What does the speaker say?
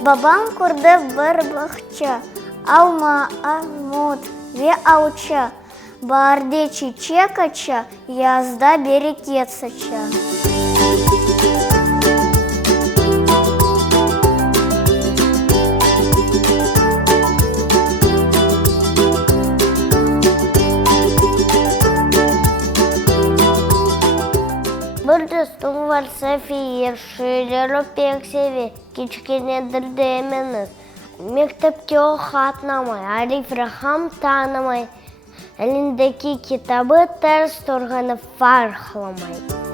Бабам күрді бір бақча, алма, армут, ве ауча. Барде чечекача, язда берекет сача. Бір достың бар София, шүйлері пексеве, кечкене дірді еменіз. Мектепке оқатнамай, арифрахам танымай, әліндегі китабы тәріс тұрғаны фарқламай.